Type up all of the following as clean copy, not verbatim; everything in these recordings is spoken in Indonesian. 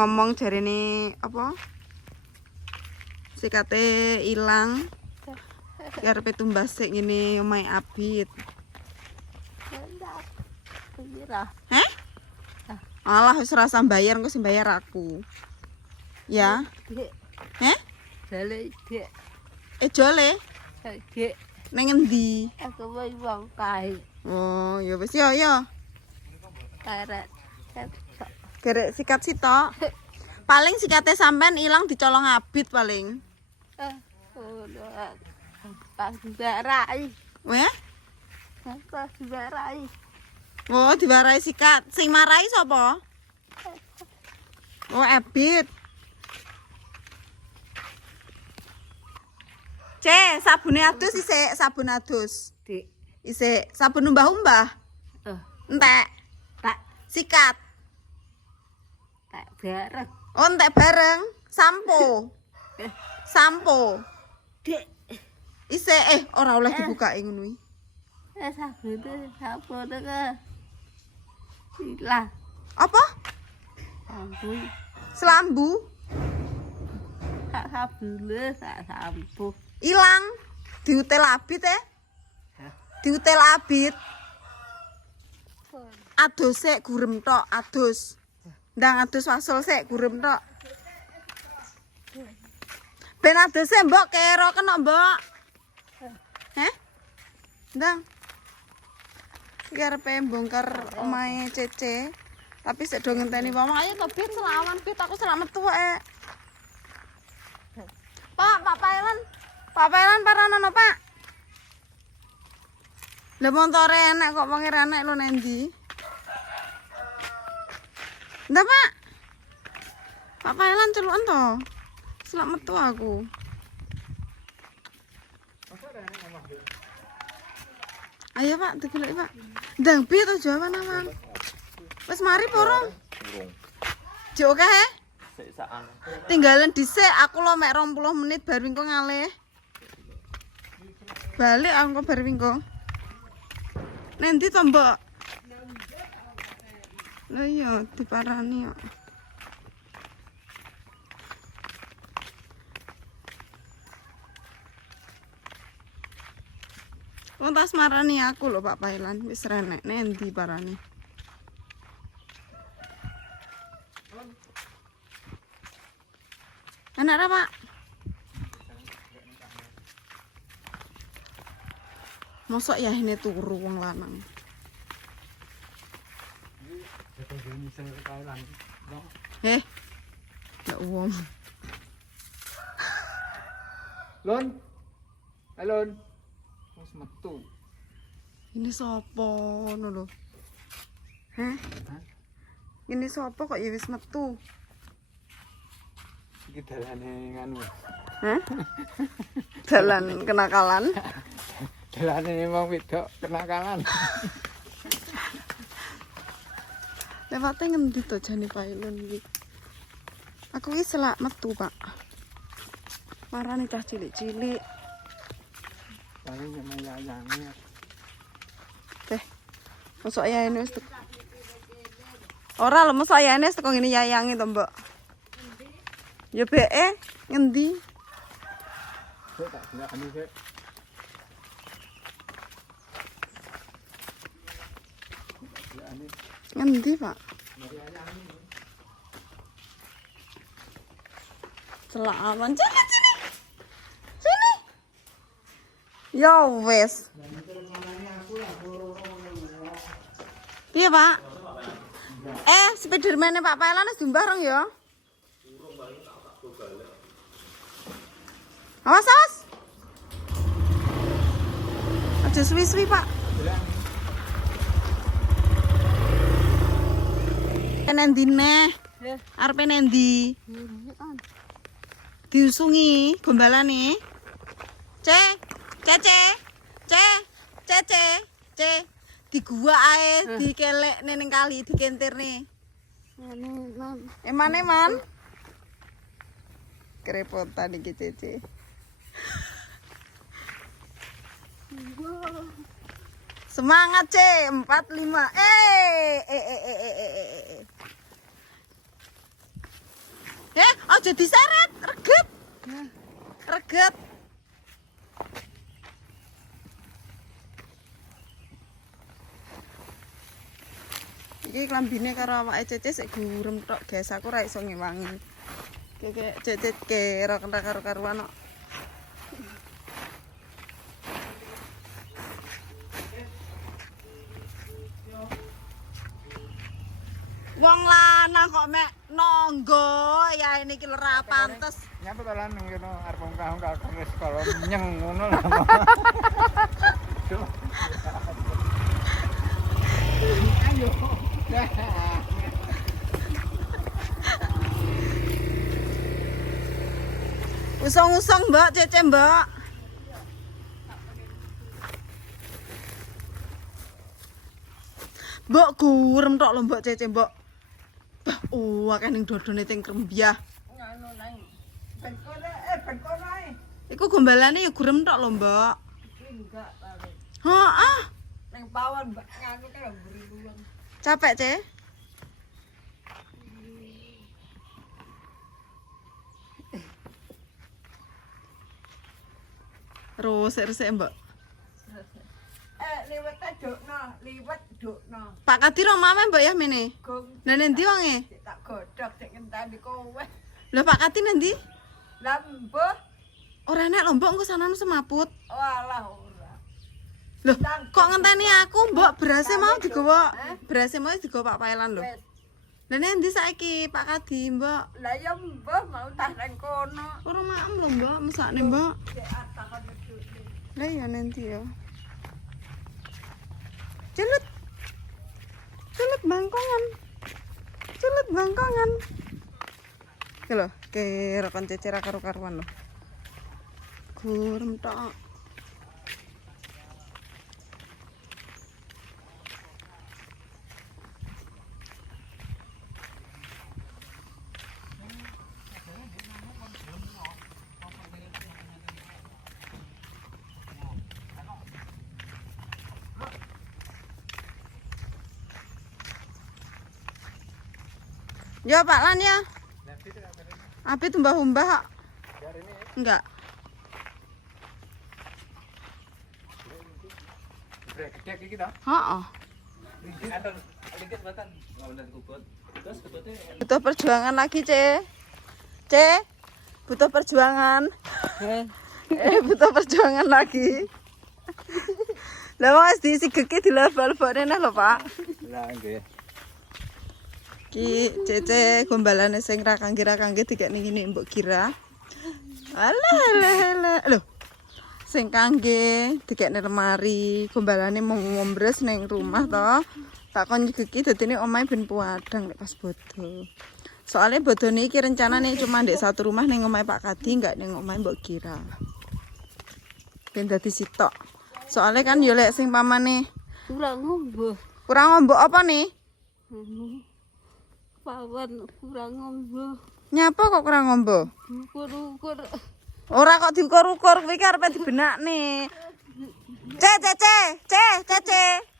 ngomong jarene apa? Sikate ilang. Karepe tumbas sik ngene omahe Abid. Heh? Alah wis ora usah bayar, engko sing bayar aku. Ya. Heh? Jale Dik. Jole? Dik. Ning endi? Aku mau wong kae. Oh, ya wis ya. Karet. Gerek sikat sitok. Paling sikate sampean ilang dicolong Abid paling. Pas dibarai. Weh? Pas dibarai. Oh, diwarai sikat. Sing marai sapa? Oh, Abid. Sabune adus isik, sabun adus. Dik. Isik, sabun umbah-umbah. Entek. Tak Sikat. bareng. Oh, entek bareng. Sampo. Sampo. Dik. Isik ora oleh dibuka ngono iki. Sabune sabune ke. Ilang. Apa? Ampun. Selambu. Sabune sampo. Ilang. Diutel Abid Diutel Abid. Adus sik gurem tok, adus. Ndang adus wasul sik gurem tok. Ben aduse mbok kero kena mbok. Heh? Ndang. Iki arepe bongkar omahe Cece. Tapi sik do ngenteni wong. Ayo to Bit selawan Bit aku selak metu wae. Pak Pailan. Pak Pailan paranono, Pak. Lah montore enak kok wong enak lho nendi. Ndak, Pak. Pak Pailan celukan to. Selak metu aku. Ayo Pak, digoleki Pak. Ndang Bit to jawan awan. Wis mari porong. Jek oke he? Tinggalan dhisik aku lo mek 20 menit bar wingko ngalih. Balik aku bar wingko. Nendi to, Mbok? Lah iya diparani kok. Wong tas marani aku lho Pak Pailan, wis renek nendi parani. Enak ra, Pak? Mosok ya ini turu wong lanang. Ya uang. Lon. Alon. Wis metu. Ini sopo ngono lho. Heh? Ini sopo kok ya wis metu? Iki dalane nganu. Hah? Jalan kenakalan. Dalane wong wedok kenakalan. Lewate ngendi to jane Pailun iki? Aku iki selak metu, Pak. Marane cah cilik-cilik. Paling nek yayange. Mosok ayane wis ora lho, mosok ayane wis teko ngene yayange to, Mbok. Ya beke ngendi? Sik tak delokane sik. Ngendi, Pak? Celak aman. Sini. Sini. Ya wes. Piye, Pak? Spiderman Pak Pailan wis diumbah rong ya? Awas, awas. Aja suwi-suwi, Pak. Nendi neh? Arepe nendi? Diusungi gombalane. Cece. Di gua ae dikelek ning kali dikentirne. Man. Kerepotan iki Cece. Semangat C 45. Aja diseret, reget. Reget. Iki klambine karo awake Cece sik gurem tok, guys. Aku ra iso ngewangi. Keke Cece kero karo-karuan kok. Wong lanang kok mek nonggo ya ini ki ora pantes. Nyapa to lanang ngono arep ungkah-ungkah keris kalau nyeng ngono lho. Ayo. Usong-usong Mbak Cece Mbak. Mbok gurem tok lho Mbak Cece Mbok. Bah, akeh ning dodone teng krembyah. Ngono nang. Bengkono ae. Iku gombalane ya gurem tok lho Mbak. Enggak paling. Heeh. Nang pawon nganu kan mburi luwang. Capek, Ce? Resik-resik Mbak. Liwat dokno. Pak Kadir omame Mbak ya mene. Gong Lah nendi wonge? tak godhog sik ngenteni kowe. Lah Pak Kadir nendi? Lah mbah, Ora enek lho Mbak engko sanane semaput. walah ora. Loh, kok ngenteni aku Mbak berase mau digawa. Berase mau digawa Pak Pailan lho. Wes, Lah nendi saiki Pak Kadi Mbak? lah ya mbah mau tas nang kono. Ora maem lho Mbak, mesakne Mbak. Sik atakon duduk. Lah ya nanti ya. Celut. Celut bangkongan. Celut bangkongan. Iki lho, kira kon Cece ra karo-karuan lho. Gurem tok. Ya Pak Lan ya. Api tumbah-umbah kok. Enggak. Gede iki to. Heeh. Butuh perjuangan lagi, Ce. Ce. Butuh perjuangan. Butuh perjuangan lagi. Lah wis diisi geki dilebal-lebone nah lho, Pak. Lah nggih. Ki Cece gombalane sing ra kangge dikekne ngene mbok kira. Alah. Lho. Sing kangge dikekne lemari, gombalane mau ngombres ning rumah to. Tak kon nyegeki dadine omahe ben puadang nek pas bodo. Soalnya bodone iki rencanane cuma ndek satu rumah ning omahe Pak Kadi, enggak ning omahe mbok kira. Ben dadi sitok. Soalnya kan yo lek sing pamane Kurang ngombo. kurang ngombok apa nih? Pawon kurang ngombo. Nyapa kok kurang ngombo? Ukur-ukur. Ora kok diukur-ukur kuwi ki arepe dibenakne.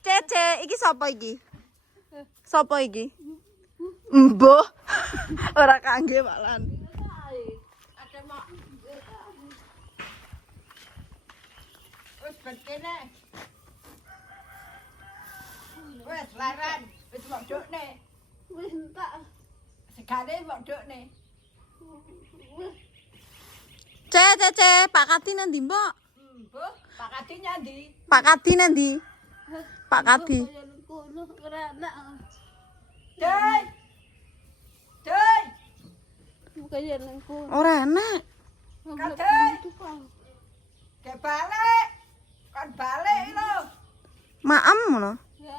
Cece, iki sapa iki? Sapa iki? Mbah. Ora kangge Pak Lan. Ada mak. Wes betene. Wes laran, wis mok dokne. Wis entak. Sekali mok dokne. Cece, Pak Kadi nanti, Mbok? Mbah, Pak Kadi nyandi. Pak Kadi nanti. Pak Kadi. Kono ora enak. Doi. Doi. Kaya nang kono. Ora enak. Kadek. Ke balik. Kon balik lho. Maem ngono. Ya,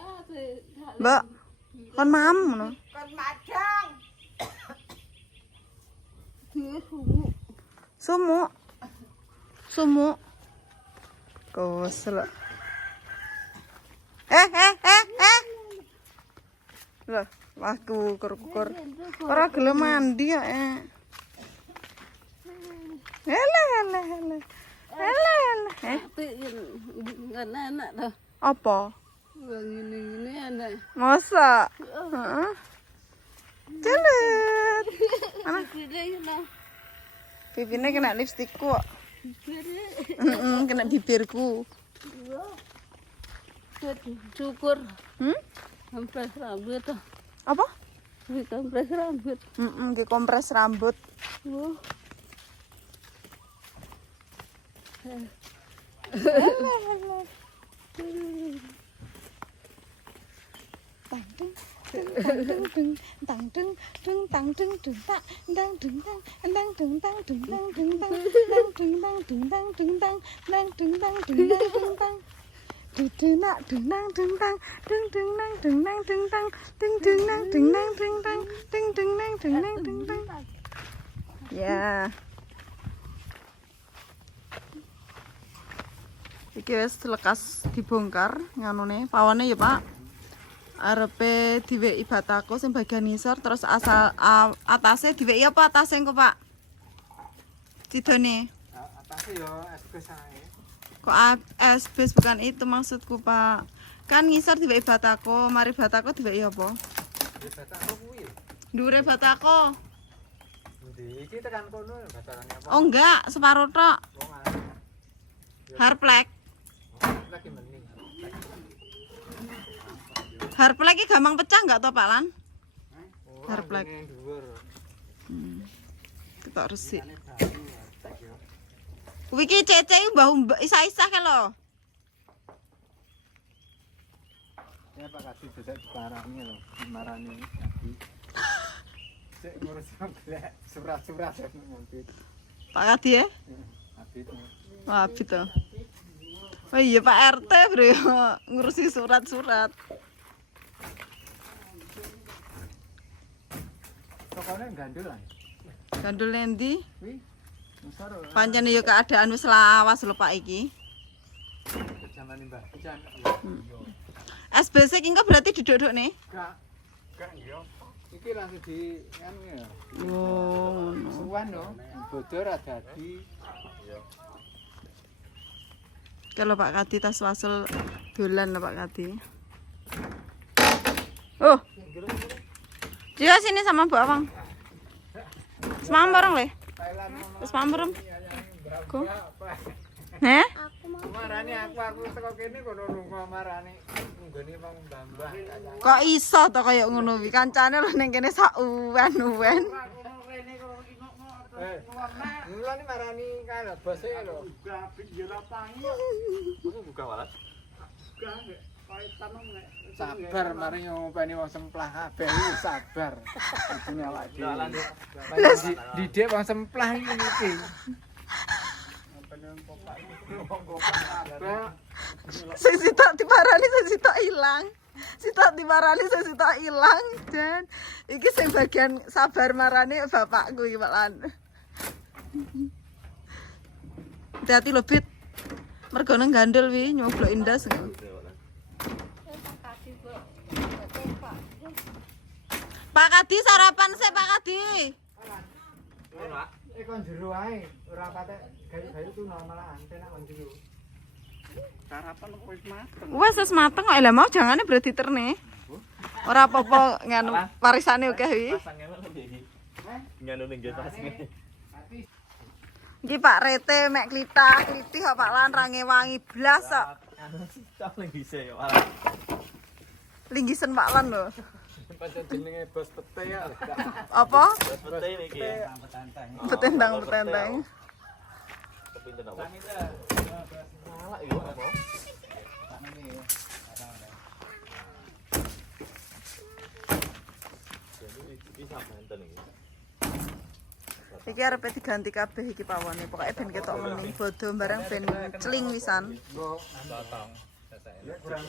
Mbok. Kon maem ngono. Kon madang. Sumuk. Kosel. Loh, wah kukur-kukur. Ora gelem mandi kok. Hele. tapi kan enak dah. Apa? Ngene-ngene enak. Masa? Heeh. Celet. Mana? Pipinya kena lipstikku kok. Kena bibirku. Cukur. Hmm? Kompres rambut. Apa? Kompres rambut. Ki kompres rambut. Oh. Ya. Iki wis lekas dibongkar nganune, pawone ya, Pak. Arepe diweki batako sing bagian ngisor terus asal atase diweki apa atase engko, Pak? Cidone. Atase yo SBS ae. Kok SBS bukan itu maksudku, Pak. Kan ngisor diweki batako, mari batako diweki apa? Ya batako kuwi. Ndure batako. Endi iki tekan kono batakane apa? Oh enggak, separuh tok. Wong arep Harplek. lagi mending. Harplek iki gampang pecah enggak toh, Pak Lan? Oh, Harplek. ini dhuwur. Ketok resik. Ane baru harplek yo. Kuwi iki cece mbah isa-isa ke lho. Ya Pak Kasih bisa diparani lho, dimarani. Cek ngurus golek surat-surat nanti. Pak Kadi ya? Habis. Wah, abit to. Oh iya Pak RT, Bro. Ngurusi surat-surat. Pokoknya gandul lah. Gandul endi? Wih, nusar lho. Pancen ya keadaan wis lawas lho Pak iki. Zaman Mbah Jan. SBC ki engko berarti duduk-duduk nih. Gak yo. Iki langsung di kan ya. Oh, ngono. Suwan lho, bodor dadi. Kalau Pak Kadi tas wasul dolan lho Pak Kadi. Oh. Dia sini sama Bu Awang. Semam bareng le. Semam bareng. Go. Heh? Marani aku teko kene kono lunga marani nggone wong mbah-mbah. Kok iso to kaya ngono wi kancane lho ning kene sak uwen-uwen. Mulane marani kae lho bose lho. Sabar mari ngopeni wong semplah kabeh iki sabar. Kudune awak dhewe. Didik wong semplah iki. Sing sitok diparani sing sitok ilang. Sitok diparani sing sitok ilang dan iki sing bagian sabar marani bapakku iki Pak Lan. Hati-hati lho Bit. Mergo nang gandul wi nyoblok indas. Pak Kadi sarapan sih Pak Kadi. Kon jero ae, ora patek gayu-gayu tuh malahan tenak kon jero. Sarapan wis mateng. Wes mateng kok lha mau jangane berarti terne. Ora apa-apa nganu warisane oke wi. Nganu ning pasangnya. Iki Pak Rete mek klita-kliti kok Pak Lan range wangi blas kok. Anu tak lingise ya. Linggisen Pak Lan lho. Pancen jenenge bos pete ya. Apa? Pete iki. Betentang-betentang. Kepinten apa? Salah yo apa? Iki sampe enten iki. Iki arepe diganti kabeh iki pawone. Pokoke ben ketok mending bodo barang ben celing wisan. Mbok potong. Ya kurang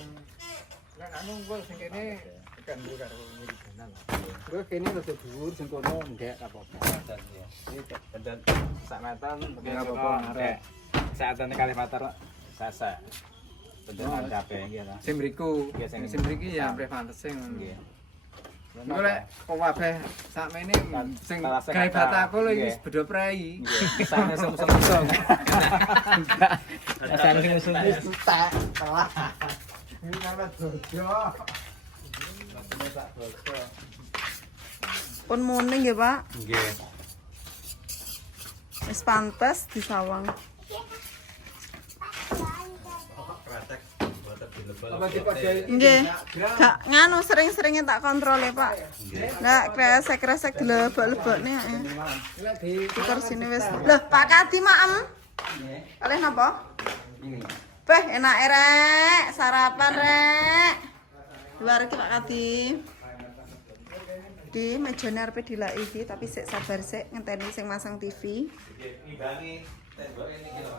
lan anu gua sing kene kan gua karo ngirikan. Gua kene rada dhuwur sing kono ndek apa-apa. Iki Dan sak meter Nggak apa-apa, arek. Saatane kali meter sasa. Beneran kabeh iki ta. sing mriku, Iya, sing- sing mriki ya ampe pantes ngono. Nggih. Iku lek kabeh sakmene sing Talasnya gawe kata. batako lho iki Nggih. wis bedho prei. Sane sungsung. Sane sungsung. Tak telah. Ini kan dojo. Pun muning nggih, Pak. Nggih. Wis pantes disawang. Apa dipadai? Nggih. Gak nganu sering-seringnya tak kontrol ya, Pak. Nggak kresek-kresek dilebok-lebokne heeh. Lek di Tukar sini wis. Loh, Pak Kadi maem. Oleh napa? Beh, enak rek, sarapan rek. Luar iki Pak Kadi. Di mejane arepe dilaki iki, tapi sik sabar sik ngenteni sing masang TV. Ngimbangi tembok ini iki lho.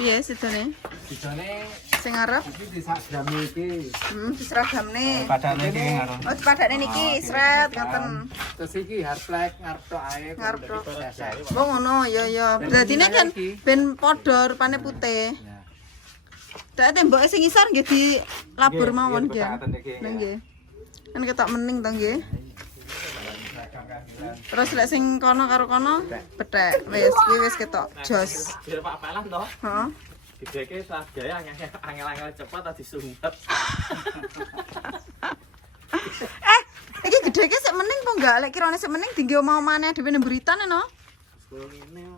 Piye sidone? Dijane Sing arep iki di sak gram iki. diseragamne. Padane iki karo. Oh, padane niki sret ngoten. Terus iki hardplek ngarep tok ae. Ngarep tok. Sesek. Oh ngono, ya ya. Berartine kan ben padha rupane putih. Dak temboke sing isor nggih dilabur mawon nggih. Nah nggih. Kan ketok mening to nggih. Terus lek sing kono karo kono bethek. Wis kuwi wis ketok jos. Biar Pak Pelan toh. Heeh. Gedeke salah gaya angel-angel cepat tadi sumpet. Iki gedheke sik mening po enggak? Lek kirane sik mening dinggo omah-omahane dhewe nemburitan no.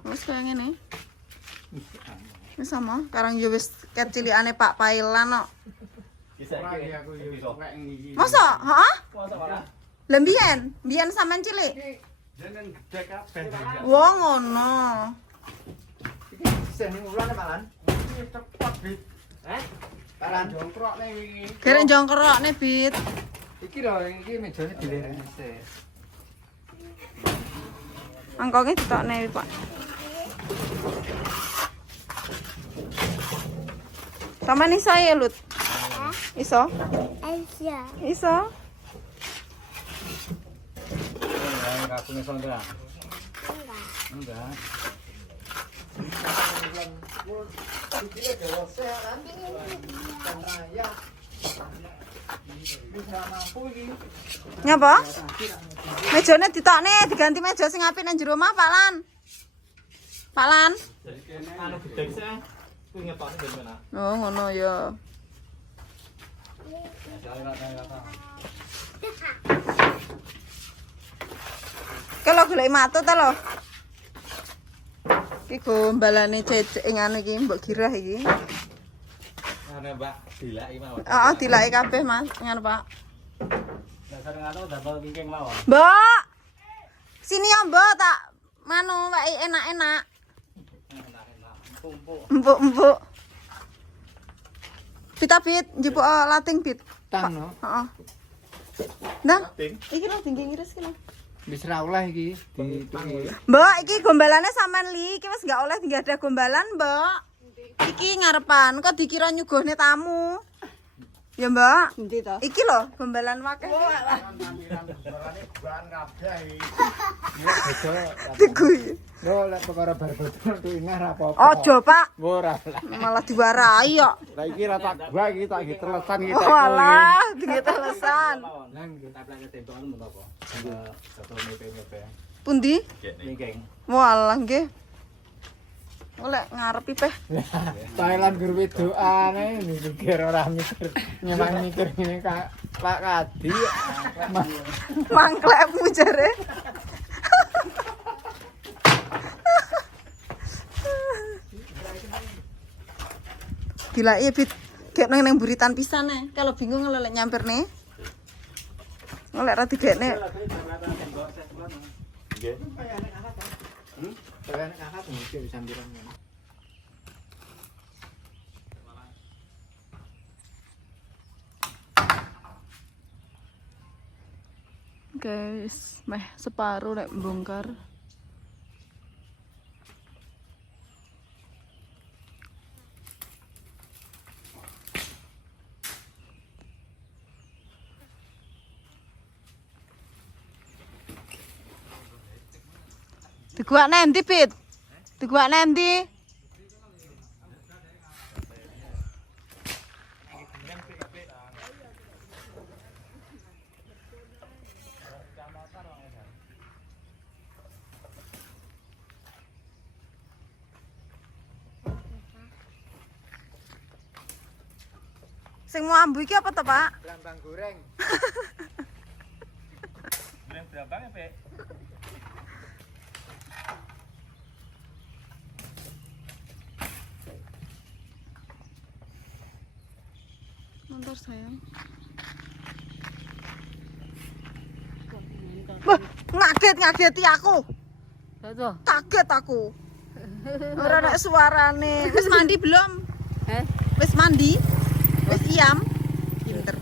Wis kaya ngene. Wis sama, karang yo wis kecilikane Pak Pailan no. Bisa iki Aku yo suka iki. Masa? Heeh? Masa ora? Lah mbiyen sampean cilik. Jeneng gede kabeh. Wong ngono. Iki sing ulane malan. Iki cepet bit. Palan jongkrok ning iki. Gerek jongkrokne bit. Iki lho, iki mejane dileren sik. Angkonge ditokne Pak. Sampeyan iso ya, Lut? Iso? Iso. Enggak punya sondra. Enggak. Nyapa? Mejane ditokne diganti meja sing apik nang jero omah, Pak Lan. Pak Lan. Anu gedhe sih. Kuwi ngetokne ben mana? Oh, ngono ya. Kalau golek matu ta lho. Iki gombalane cecek ing anu iki mbok girah iki. Ana Mbak dilaki mawon. Heeh, dilaki kabeh, Mas. Ngono, Pak. Dasar ngono dapet wingking mawon. Mbok. Sini ya, Mbok, tak manu wae enak-enak. Empuk-empuk. Pita-pit, njupuk lating pit. Tang no. Heeh. Ndang. Iki lho dingking iris iki lho. Wis ra oleh iki dituki. Mbok, iki gombalane sampean li, iki wis enggak oleh tinggal ada gombalan, Mbok. Iki ngarepan, kok dikira nyuguhne tamu. Ya, Mbak. Endi to? Iki lho gombalan wakeh. Digui. Yo lek perkara bar botol tuh ingat ra apa-apa. Ojo, Pak. Ora lah. Malah diwarai kok. Lah iki ra tak gua iki tak telesan iki tak. Walah, digitelesan. Lah nggih. Taplane tembok anu menapa? Satu mepe-mepe. Pundi? Wingking. Walah nggih. Oleh ngarepi peh. Thailand guru wedoane mikir ora mikir. Nyemang mikir ngene Kak Pak Kadi. Mangklepmu jare. Gila iya bit kayak nang buritan pisan nih. Kalau bingung ngelelek nyamper nih. Ngelek ra digekne. Nggih. Thailand kakak mesti bisa sambiran. Guys, meh separuh nek bongkar. Diguakne endi, Pit? Diguakne endi? Sing mau ambu iki apa to, Pak? Brambang goreng. Berapa ya, Pak? Motor sayang. Wah, ngageti aku. Tuh. Kaget aku. Ora nek suarane. Wis mandi belum? Wis mandi? Wis iam? Pinter.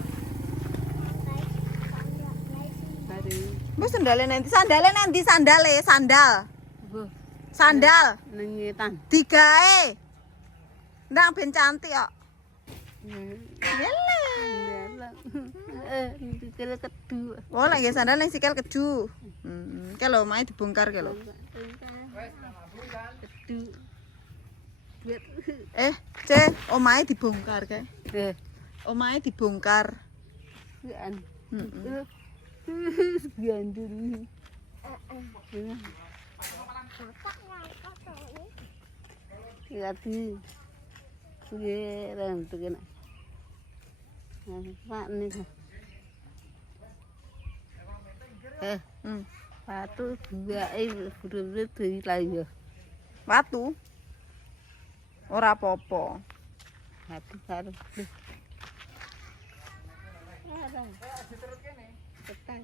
Hari. Wis sandale nanti sandale, sandal. Bu. Sandal Nengitan. digawe. Ndang ben cantik kok. Yele. Dikira kedua. Oh, lagi sandal yang sikil keju. Ke lho, mae dibongkar ke lho. Kedua. C, omahe dibongkar ke. Omahe dibongkar. Gan. Heeh. Gandul. Gati. Gerang tu kena. Pak ni. Patu dua bener-bener dari layu. Watu. Ora apa-apa. Hati harus. Ketang.